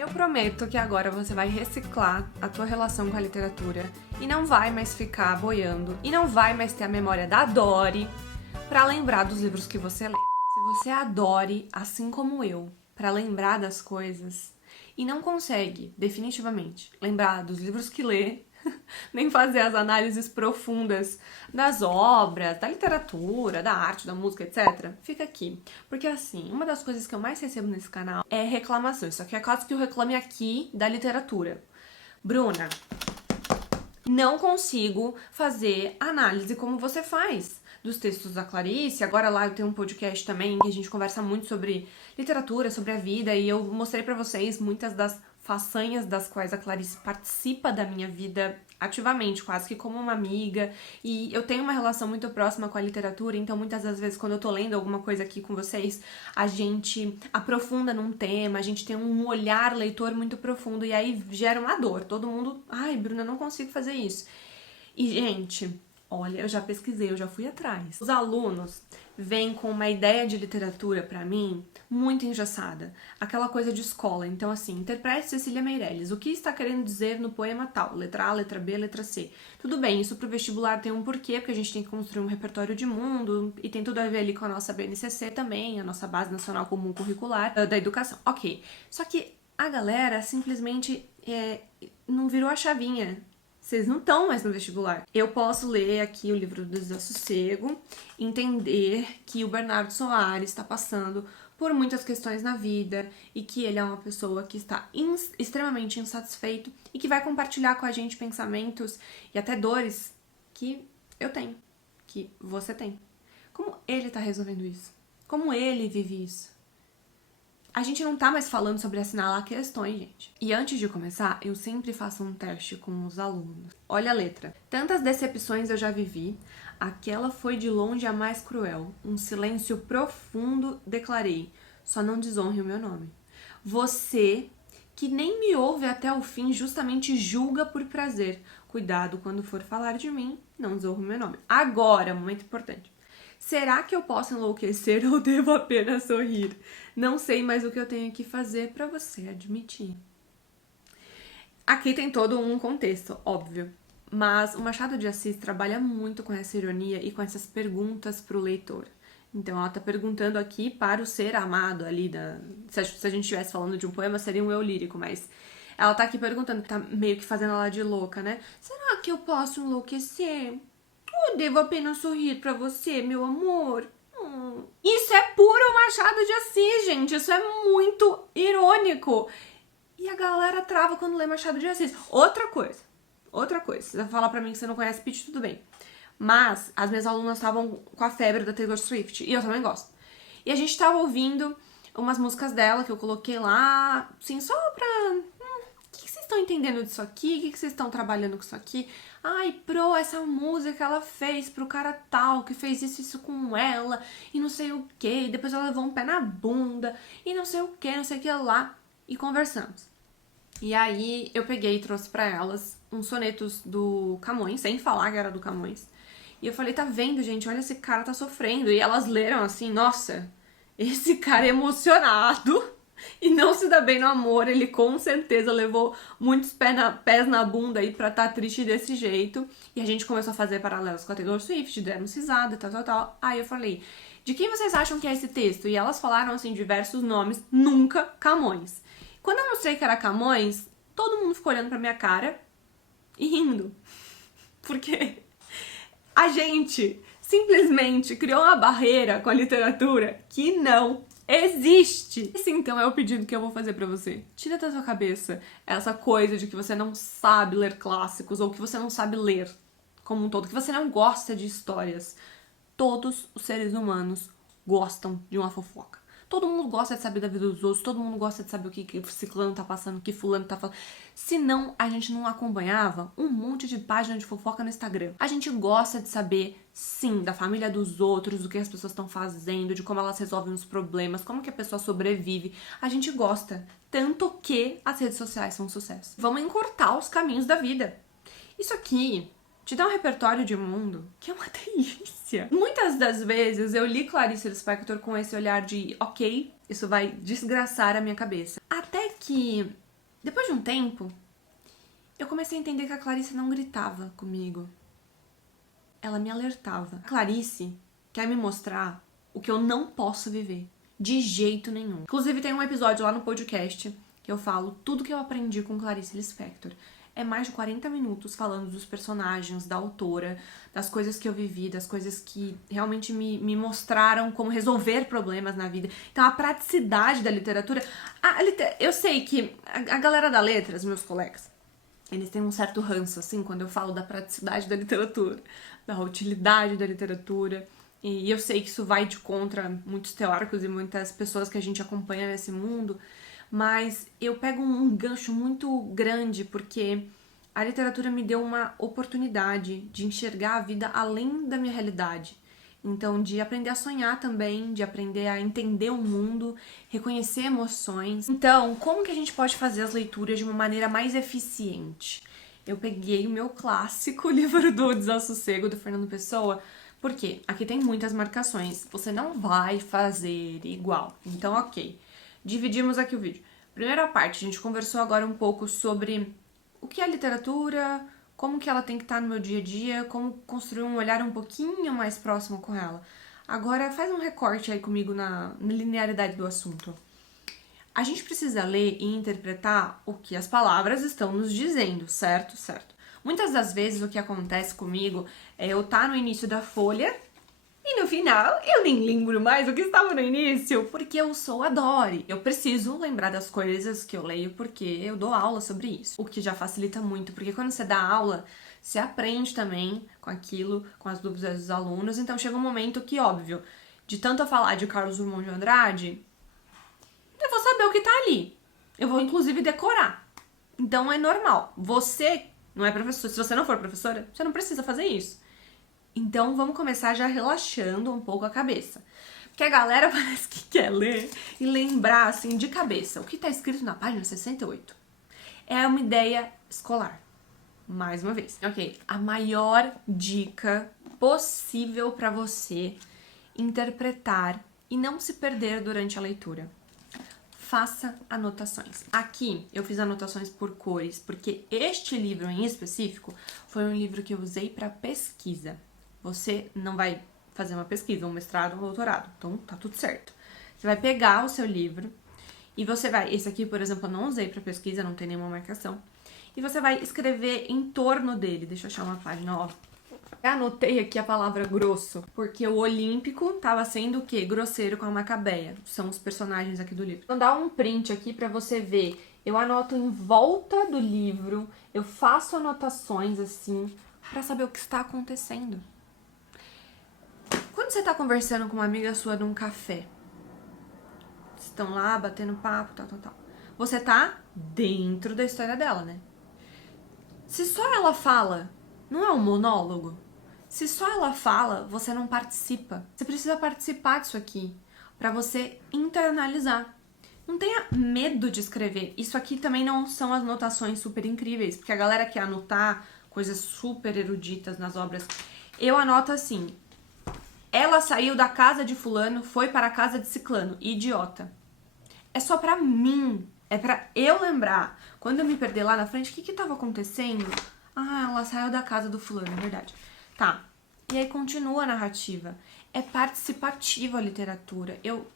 Eu prometo que agora você vai reciclar a tua relação com a literatura e não vai mais ficar boiando e não vai mais ter a memória da Dory pra lembrar dos livros que você lê. Se você adore, assim como eu, pra lembrar das coisas e não consegue, definitivamente, lembrar dos livros que lê, nem fazer as análises profundas das obras, da literatura, da arte, da música, etc. Fica aqui. Porque assim, uma das coisas que eu mais recebo nesse canal é reclamações. Só que é quase que eu reclame aqui da literatura. Bruna, não consigo fazer análise como você faz dos textos da Clarice. Agora lá eu tenho um podcast também que a gente conversa muito sobre literatura, sobre a vida, e eu mostrei pra vocês muitas das façanhas das quais a Clarice participa da minha vida ativamente, quase que como uma amiga, e eu tenho uma relação muito próxima com a literatura, então muitas das vezes quando eu tô lendo alguma coisa aqui com vocês, a gente aprofunda num tema, a gente tem um olhar leitor muito profundo, e aí gera uma dor. Todo mundo, ai, Bruna, eu não consigo fazer isso. E, gente, olha, eu já pesquisei, eu já fui atrás. Os alunos vêm com uma ideia de literatura, pra mim, muito engessada. Aquela coisa de escola. Então, assim, interprete Cecília Meirelles. O que está querendo dizer no poema tal? Letra A, letra B, letra C. Tudo bem, isso pro vestibular tem um porquê, porque a gente tem que construir um repertório de mundo, e tem tudo a ver ali com a nossa BNCC também, a nossa Base Nacional Comum Curricular da Educação. Ok. Só que a galera simplesmente não virou a chavinha. Vocês não estão mais no vestibular. Eu posso ler aqui o livro do Desassossego, entender que o Bernardo Soares está passando por muitas questões na vida e que ele é uma pessoa que está extremamente insatisfeito e que vai compartilhar com a gente pensamentos e até dores que eu tenho, que você tem. Como ele está resolvendo isso? Como ele vive isso? A gente não tá mais falando sobre assinalar questões, gente. E antes de começar, eu sempre faço um teste com os alunos. Olha a letra. Tantas decepções eu já vivi, aquela foi de longe a mais cruel. Um silêncio profundo declarei, só não desonre o meu nome. Você, que nem me ouve até o fim, justamente julga por prazer. Cuidado quando for falar de mim, não desonre o meu nome. Agora, momento importante. Será que eu posso enlouquecer ou devo apenas sorrir? Não sei mais o que eu tenho que fazer pra você admitir. Aqui tem todo um contexto, óbvio. Mas o Machado de Assis trabalha muito com essa ironia e com essas perguntas pro leitor. Então ela tá perguntando aqui para o ser amado ali se a gente estivesse falando de um poema, seria um eu lírico, mas ela tá aqui perguntando, tá meio que fazendo ela de louca, né? Será que eu posso enlouquecer? Eu devo apenas sorrir pra você, meu amor? Isso é puro Machado de Assis, gente. Isso é muito irônico. E a galera trava quando lê Machado de Assis. Outra coisa. Você vai falar pra mim que você não conhece Pitty, tudo bem. Mas as minhas alunas estavam com a febre da Taylor Swift. E eu também gosto. E a gente tava ouvindo umas músicas dela que eu coloquei lá, assim, só pra... O que vocês estão entendendo disso aqui? O que vocês estão trabalhando com isso aqui? Ai, essa música ela fez pro cara tal, que fez isso com ela, e não sei o que, e depois ela levou um pé na bunda, e não sei o que, não sei o que lá, e conversamos. E aí eu peguei e trouxe pra elas uns sonetos do Camões, sem falar que era do Camões, e eu falei, tá vendo, gente, olha, esse cara tá sofrendo, e elas leram assim, nossa, esse cara é emocionado, e não se dá bem no amor, ele com certeza levou muitos pés na bunda aí pra estar triste desse jeito. E a gente começou a fazer paralelos com a Taylor Swift, demos risada, tal. Aí eu falei, de quem vocês acham que é esse texto? E elas falaram, assim, diversos nomes, nunca Camões. Quando eu mostrei que era Camões, todo mundo ficou olhando pra minha cara e rindo. Porque a gente simplesmente criou uma barreira com a literatura que não existe! Esse então é o pedido que eu vou fazer pra você. Tira da sua cabeça essa coisa de que você não sabe ler clássicos ou que você não sabe ler como um todo, que você não gosta de histórias. Todos os seres humanos gostam de uma fofoca. Todo mundo gosta de saber da vida dos outros, todo mundo gosta de saber o que ciclano tá passando, o que fulano tá falando. Senão, a gente não acompanhava um monte de página de fofoca no Instagram. A gente gosta de saber, sim, da família dos outros, do que as pessoas estão fazendo, de como elas resolvem os problemas, como que a pessoa sobrevive. A gente gosta, tanto que as redes sociais são um sucesso. Vamos encurtar os caminhos da vida. Isso aqui te dá um repertório de mundo que é uma delícia. Muitas das vezes eu li Clarice Lispector com esse olhar de ok, isso vai desgraçar a minha cabeça. Até que Depois de um tempo, eu comecei a entender que a Clarice não gritava comigo. Ela me alertava. A Clarice quer me mostrar o que eu não posso viver. De jeito nenhum. Inclusive, tem um episódio lá no podcast que eu falo tudo que eu aprendi com Clarice Lispector. É mais de 40 minutos falando dos personagens, da autora, das coisas que eu vivi, das coisas que realmente me mostraram como resolver problemas na vida. Então, a praticidade da literatura... Eu sei que a galera da letras, meus colegas, eles têm um certo ranço, assim, quando eu falo da praticidade da literatura, da utilidade da literatura. E eu sei que isso vai de contra muitos teóricos e muitas pessoas que a gente acompanha nesse mundo, mas eu pego um gancho muito grande porque a literatura me deu uma oportunidade de enxergar a vida além da minha realidade. Então, de aprender a sonhar também, de aprender a entender o mundo, reconhecer emoções. Então, como que a gente pode fazer as leituras de uma maneira mais eficiente? Eu peguei o meu clássico o livro do Desassossego, do Fernando Pessoa, porque aqui tem muitas marcações. Você não vai fazer igual. Então, ok. Dividimos aqui o vídeo. Primeira parte, a gente conversou agora um pouco sobre o que é literatura, como que ela tem que estar no meu dia a dia, como construir um olhar um pouquinho mais próximo com ela. Agora, faz um recorte aí comigo na linearidade do assunto. A gente precisa ler e interpretar o que as palavras estão nos dizendo, certo? Certo. Muitas das vezes o que acontece comigo é eu estar no início da folha e no final eu nem lembro mais o que estava no início, porque eu sou a Dory. Eu preciso lembrar das coisas que eu leio porque eu dou aula sobre isso. O que já facilita muito, porque quando você dá aula, você aprende também com aquilo, com as dúvidas dos alunos. Então chega um momento que, óbvio, de tanto eu falar de Carlos Drummond de Andrade, eu vou saber o que tá ali. Eu vou, inclusive, decorar. Então é normal. Você não é professor. Se você não for professora, você não precisa fazer isso. Então, vamos começar já relaxando um pouco a cabeça. Porque a galera parece que quer ler e lembrar, assim, de cabeça. O que tá escrito na página 68 é uma ideia escolar. Mais uma vez. Ok, a maior dica possível para você interpretar e não se perder durante a leitura. Faça anotações. Aqui eu fiz anotações por cores, porque este livro em específico foi um livro que eu usei para pesquisa. Você não vai fazer uma pesquisa, um mestrado, um doutorado, então tá tudo certo. Você vai pegar o seu livro e você vai... Esse aqui, por exemplo, eu não usei para pesquisa, não tem nenhuma marcação. E você vai escrever em torno dele. Deixa eu achar uma página, ó. Eu anotei aqui a palavra grosso, porque o Olímpico tava sendo o quê? Grosseiro com a Macabeia. São os personagens aqui do livro. Vou dar um print aqui pra você ver. Eu anoto em volta do livro, eu faço anotações assim, pra saber o que está acontecendo. Quando você tá conversando com uma amiga sua num café, estão lá batendo papo, tal. Você tá dentro da história dela, né? Se só ela fala, não é um monólogo? Se só ela fala, você não participa. Você precisa participar disso aqui, pra você internalizar. Não tenha medo de escrever. Isso aqui também não são as anotações super incríveis, porque a galera quer anotar coisas super eruditas nas obras. Eu anoto assim: ela saiu da casa de fulano, foi para a casa de ciclano. Idiota. É só pra mim. É pra eu lembrar. Quando eu me perder lá na frente, o que tava acontecendo? Ah, ela saiu da casa do fulano, é verdade. Tá. E aí continua a narrativa. É participativa a literatura. Eu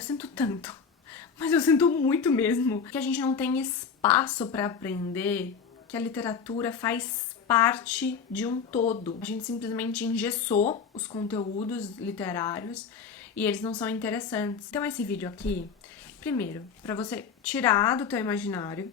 sinto tanto. Mas eu sinto muito mesmo. Que a gente não tem espaço pra aprender que a literatura faz parte de um todo. A gente simplesmente engessou os conteúdos literários e eles não são interessantes. Então esse vídeo aqui, primeiro, pra você tirar do teu imaginário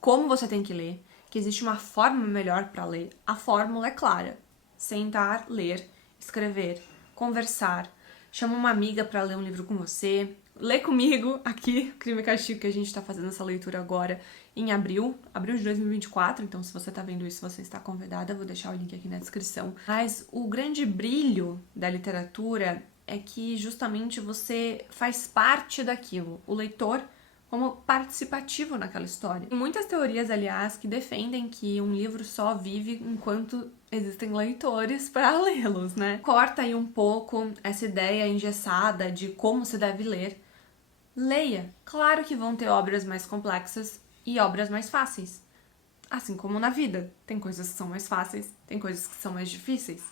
como você tem que ler, que existe uma forma melhor pra ler. A fórmula é clara. Sentar, ler, escrever, conversar, chama uma amiga pra ler um livro com você, lê comigo aqui, Crime e Castigo, que a gente tá fazendo essa leitura agora em abril de 2024, então se você tá vendo isso, você está convidada, vou deixar o link aqui na descrição. Mas o grande brilho da literatura é que justamente você faz parte daquilo, o leitor como participativo naquela história. Tem muitas teorias, aliás, que defendem que um livro só vive enquanto existem leitores para lê-los, né? Corta aí um pouco essa ideia engessada de como se deve ler. Leia. Claro que vão ter obras mais complexas e obras mais fáceis. Assim como na vida, tem coisas que são mais fáceis, tem coisas que são mais difíceis.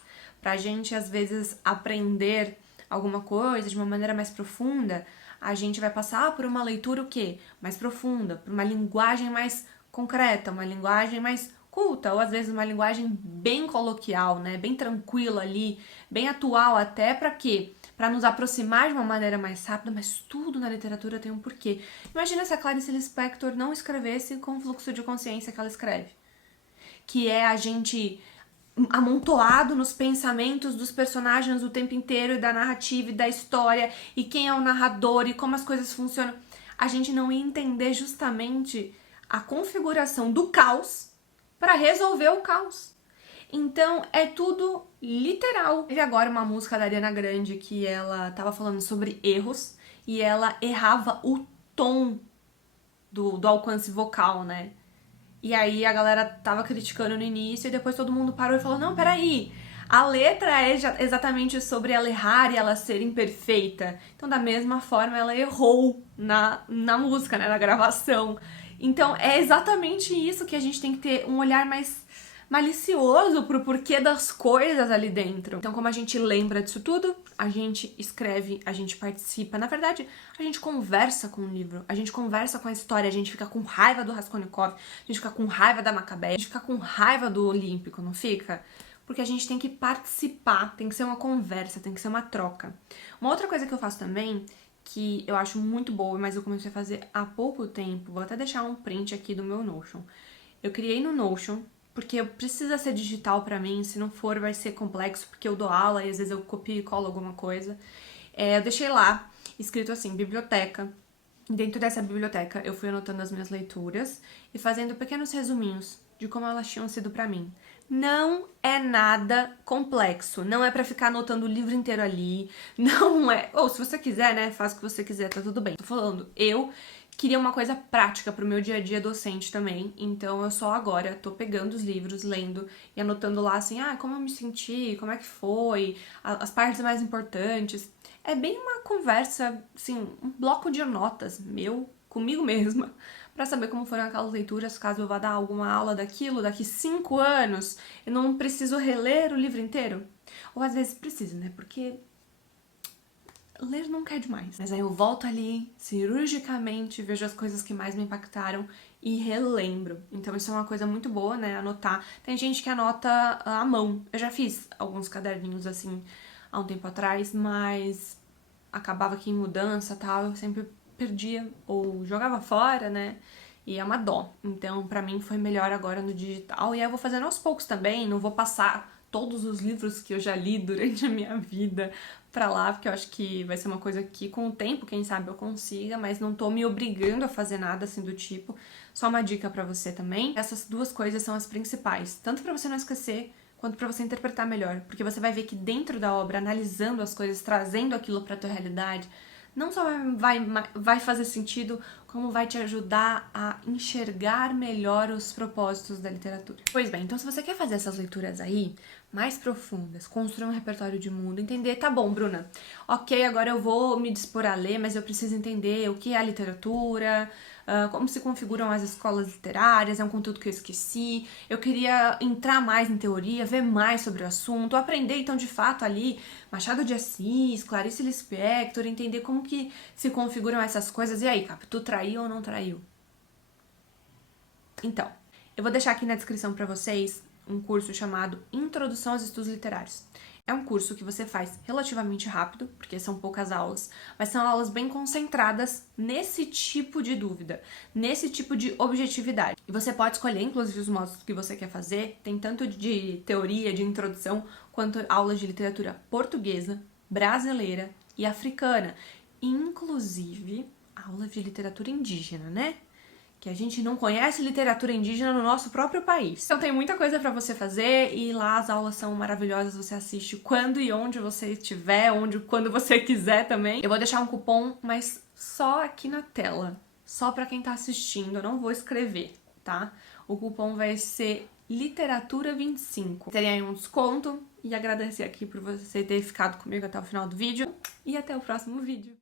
Pra gente, às vezes, aprender alguma coisa de uma maneira mais profunda, a gente vai passar por uma leitura o quê? Mais profunda, por uma linguagem mais concreta, uma linguagem mais culta, ou às vezes uma linguagem bem coloquial, né? Bem tranquila ali, bem atual até, pra quê? Pra nos aproximar de uma maneira mais rápida, mas tudo na literatura tem um porquê. Imagina se a Clarice Lispector não escrevesse com o fluxo de consciência que ela escreve. Que é a gente amontoado nos pensamentos dos personagens o tempo inteiro, e da narrativa e da história, e quem é o narrador e como as coisas funcionam. A gente não ia entender justamente a configuração do caos para resolver o caos. Então, é tudo literal. Teve agora uma música da Ariana Grande que ela tava falando sobre erros e ela errava o tom do alcance vocal, né? E aí a galera tava criticando no início e depois todo mundo parou e falou, não, peraí, a letra é exatamente sobre ela errar e ela ser imperfeita. Então, da mesma forma, ela errou na música, né, na gravação. Então, é exatamente isso que a gente tem que ter um olhar mais malicioso pro porquê das coisas ali dentro. Então, como a gente lembra disso tudo, a gente escreve, a gente participa. Na verdade, a gente conversa com o livro, a gente conversa com a história, a gente fica com raiva do Raskolnikov, a gente fica com raiva da Macabé, a gente fica com raiva do Olímpico, não fica? Porque a gente tem que participar, tem que ser uma conversa, tem que ser uma troca. Uma outra coisa que eu faço também, que eu acho muito boa, mas eu comecei a fazer há pouco tempo, vou até deixar um print aqui do meu Notion. Eu criei no Notion, porque precisa ser digital pra mim, se não for vai ser complexo, porque eu dou aula e às vezes eu copio e colo alguma coisa. Eu deixei lá, escrito assim, biblioteca. Dentro dessa biblioteca eu fui anotando as minhas leituras e fazendo pequenos resuminhos de como elas tinham sido pra mim. Não é nada complexo, não é pra ficar anotando o livro inteiro ali, não é... Ou se você quiser, né, faz o que você quiser, tá tudo bem. Tô falando, eu queria uma coisa prática pro meu dia a dia docente também, então eu só agora tô pegando os livros, lendo e anotando lá assim, como eu me senti, como é que foi, as partes mais importantes. É bem uma conversa, assim, um bloco de notas meu, comigo mesma, pra saber como foram aquelas leituras, caso eu vá dar alguma aula daquilo daqui 5 anos, eu não preciso reler o livro inteiro. Ou às vezes preciso, né, porque ler nunca é demais. Mas aí eu volto ali, cirurgicamente, vejo as coisas que mais me impactaram e relembro. Então isso é uma coisa muito boa, né, anotar. Tem gente que anota à mão. Eu já fiz alguns caderninhos assim há um tempo atrás, mas acabava que em mudança e tal, eu sempre perdia ou jogava fora, né, e é uma dó. Então pra mim foi melhor agora no digital, e aí eu vou fazendo aos poucos também, não vou passar todos os livros que eu já li durante a minha vida pra lá, porque eu acho que vai ser uma coisa que com o tempo, quem sabe eu consiga, mas não tô me obrigando a fazer nada assim do tipo. Só uma dica pra você também, essas duas coisas são as principais, tanto pra você não esquecer, quanto pra você interpretar melhor, porque você vai ver que dentro da obra, analisando as coisas, trazendo aquilo pra tua realidade, não só vai fazer sentido, como vai te ajudar a enxergar melhor os propósitos da literatura. Pois bem, então se você quer fazer essas leituras aí, mais profundas, construir um repertório de mundo, entender, tá bom, Bruna, ok, agora eu vou me dispor a ler, mas eu preciso entender o que é a literatura, como se configuram as escolas literárias, é um conteúdo que eu esqueci, eu queria entrar mais em teoria, ver mais sobre o assunto, aprender então de fato ali Machado de Assis, Clarice Lispector, entender como que se configuram essas coisas. E aí, Cap, tu traiu ou não traiu? Então, eu vou deixar aqui na descrição pra vocês um curso chamado Introdução aos Estudos Literários. É um curso que você faz relativamente rápido, porque são poucas aulas, mas são aulas bem concentradas nesse tipo de dúvida, nesse tipo de objetividade. E você pode escolher, inclusive, os módulos que você quer fazer, tem tanto de teoria, de introdução, quanto aulas de literatura portuguesa, brasileira e africana. Inclusive, aula de literatura indígena, né? Que a gente não conhece literatura indígena no nosso próprio país. Então tem muita coisa pra você fazer e lá as aulas são maravilhosas, você assiste quando e onde você estiver, quando você quiser também. Eu vou deixar um cupom, mas só aqui na tela, só pra quem tá assistindo, eu não vou escrever, tá? O cupom vai ser Literatura25. Teria aí um desconto e agradecer aqui por você ter ficado comigo até o final do vídeo e até o próximo vídeo.